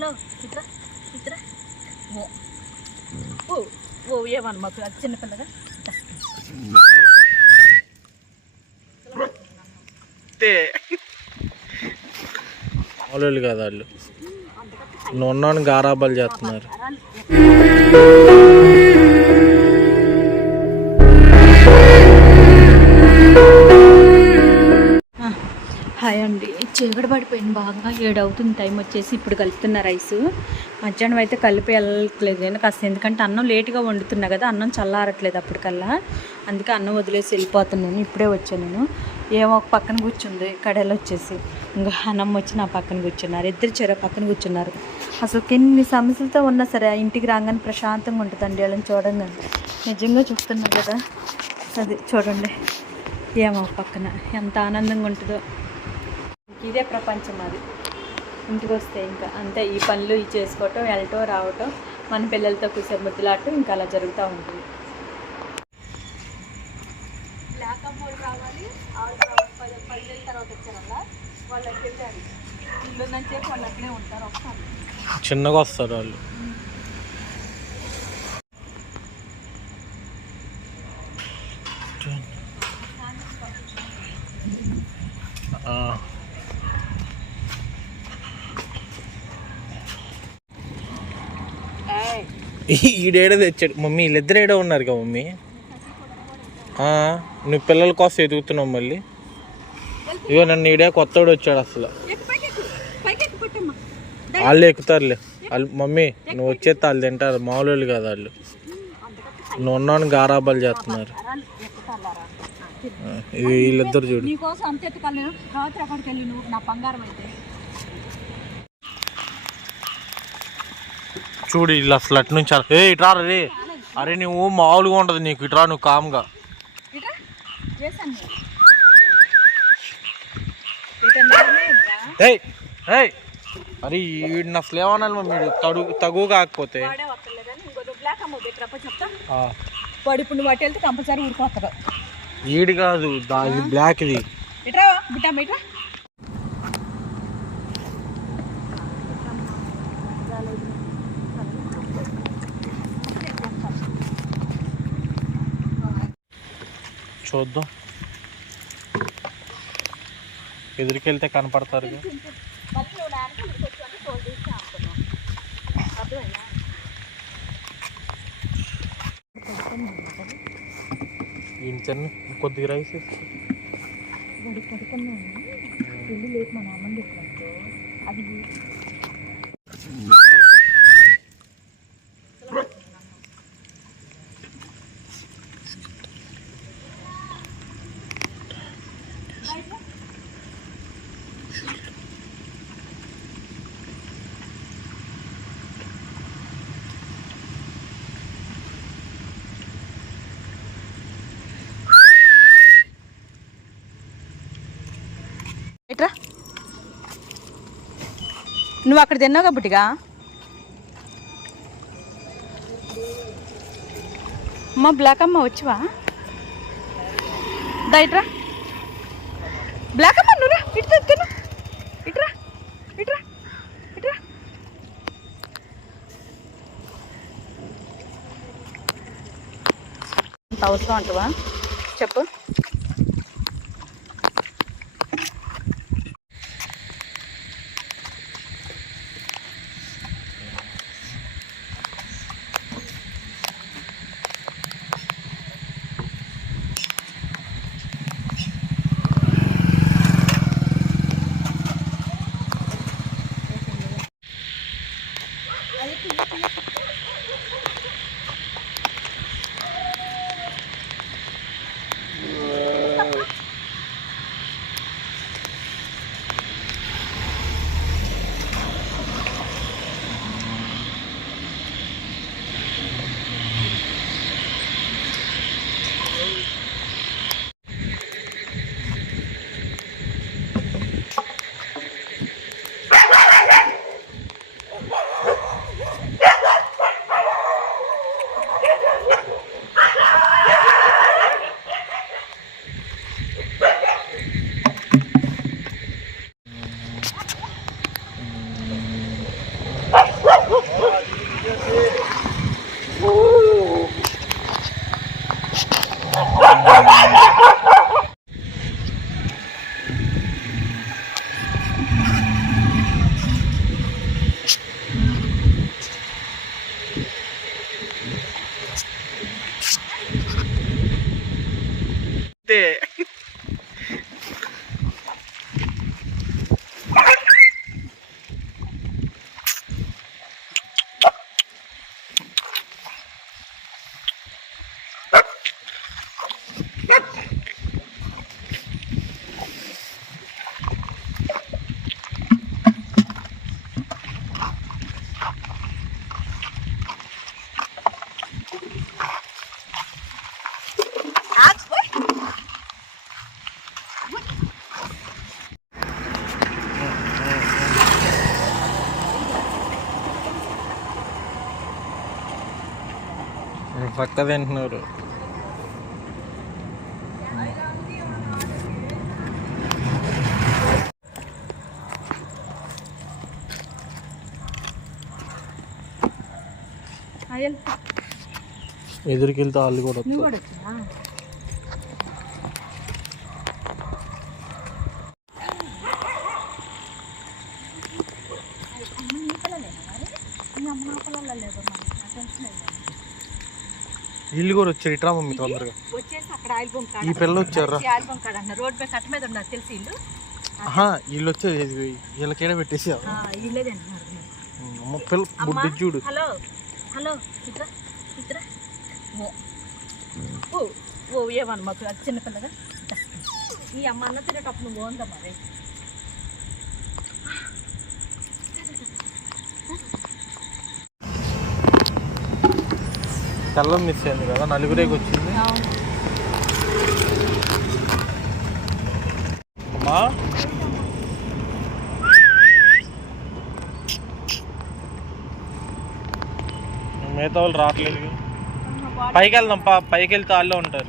Hello ఇట్రా ఇట్రా. ఓ. ఓ ఓ ఏమన్న మాకు అది చిన్నపిల్లగా మామూలు కదా వాళ్ళు. నున్నాను గారాబాలు చేస్తున్నారు. చీకటి పడిపోయింది బాగా. ఏడవుతుంది టైం వచ్చేసి ఇప్పుడు కలుపుతున్న రైస్. మధ్యాహ్నం అయితే కలిపి వెళ్ళట్లేదు నేను కాస్త ఎందుకంటే అన్నం లేట్గా వండుతున్నా కదా అన్నం చల్లారట్లేదు అప్పటికల్లా. అందుకే అన్నం వదిలేసి వెళ్ళిపోతున్నాను. ఇప్పుడే వచ్చాను నేను. ఏమో ఒక పక్కన కూర్చుంది కడలు వచ్చేసి. ఇంకా అన్నం వచ్చి నా పక్కన కూర్చున్నారు. ఇద్దరు చెర పక్కన కూర్చున్నారు. అసలు ఎన్ని సమస్యలతో ఉన్నా సరే ఆ ఇంటికి రాగానే ప్రశాంతంగా ఉంటుందండి వాళ్ళని చూడండి నిజంగా చూస్తున్నాను కదా. అది చూడండి. ఏమో పక్కన ఎంత ఆనందంగా ఉంటుందో. ఇదే ప్రపంచం అది. ఇంటికి వస్తే ఇంకా అంతే ఈ పనులు ఇవి చేసుకోవటం వెళ్ళటం రావటం మన పిల్లలతో కూర్చొని ముద్దులాడటం ఇంకా అలా జరుగుతూ ఉంటుంది. రావాలి పదివేల తర్వాత వచ్చారల్లా? వాళ్ళకి వెళ్ళారు ఇల్లు చెప్పి వాళ్ళు అక్కడే ఉంటారు ఒకసారి. చిన్నగా వస్తారు వాళ్ళు. ఈడేడ తెచ్చాడు. మమ్మీ వీళ్ళిద్దరు ఏడో ఉన్నారు కదా మమ్మీ నువ్వు పిల్లల కోసం ఎదుగుతున్నావు మళ్ళీ? ఇగో నన్ను ఈడే కొత్తోడు వచ్చాడు అసలు. వాళ్ళు ఎక్కుతారులే. వాళ్ళు మమ్మీ నువ్వు వచ్చేస్తే వాళ్ళు తింటారు. మామూలు వాళ్ళు కదా వాళ్ళు. నువ్వు ఉన్నాను గారాబాలు చేస్తున్నారు. ఇది వీళ్ళిద్దరు చూడు నీకోసం అంత ఎత్తుకెళ్ళను రాత్రి అక్కడికి వెళ్ళి నువ్వు నా బంగారం అయితే చూడు అసలు అటు నుంచి ఏ ఇట్రా రే అరే నువ్వు మామూలుగా ఉండదు నీకు. ఇట్రా నువ్వు కామ్గా. అరే వీడిని అసలు మమ్మీ వీడు తడు తగు కాకపోతే. వాడే వాడు ఇప్పుడు నువ్వు అటు వెళ్తే కంపల్సరీ ఊరుకోస్తాడు ఈడు కాదు బ్లాక్ ఇది ఇట్రా బిట్టా ఇట్రా చూద్దాం. ఎదురుకెళ్తే కనపడతారు ఇంచన్ని కొద్దిగా రైస్ పడుకున్నాను పెళ్ళి లేదు మా నాన్న చెప్పినట్టు ఎట్రా? నువ్వు అక్కడ తిన్నావు కాబట్టిగా అమ్మ బ్లాక్ అమ్మ వచ్చివా? దయట్రా బ్లాక్ అమ్మ నువ్వురా ఇటు తిను. ఇట్రా ఇట్రా ఇట్రా. అంత అవసరం అంటవా? చెప్పు. పక్క తింటున్నారు. ఎదురుకెళ్తే వాళ్ళు కూడా వస్తారు. కూడా వచ్చినా వీళ్ళు కూడా వచ్చారు. ఇట్రా మమ్మీ తొందరగా. వచ్చేసి అక్కడ ఆయిల్ బంక్ ఈ పిల్ల వచ్చారా ఆయిల్ బంక్ కాడ అన్న. రోడ్ కట్ట మీద ఉన్నారు. తెలిసి ఇల్లు ఆహా వీళ్ళు వచ్చే వీళ్ళకేడ పెట్టేసి ఇల్లేదే అంటున్నారు. అమ్మ పిల్ల బుడ్డి చూడు. హలో. హలో ఇట్రా ఇట్రా. ఓ. ఓ ఏమన్న మాకు చిన్నపిల్లగా ఈ అమ్మ అన్న తినేటప్పుడు నువ్వు ఉందా తెల్లం మిస్ అయింది కదా నలుగురేకి వచ్చింది. అమ్మా. మిగతా వాళ్ళు రావట్లేదు. పైకి వెళ్దాం పా పైకి వెళ్తే వాళ్ళే ఉంటారు.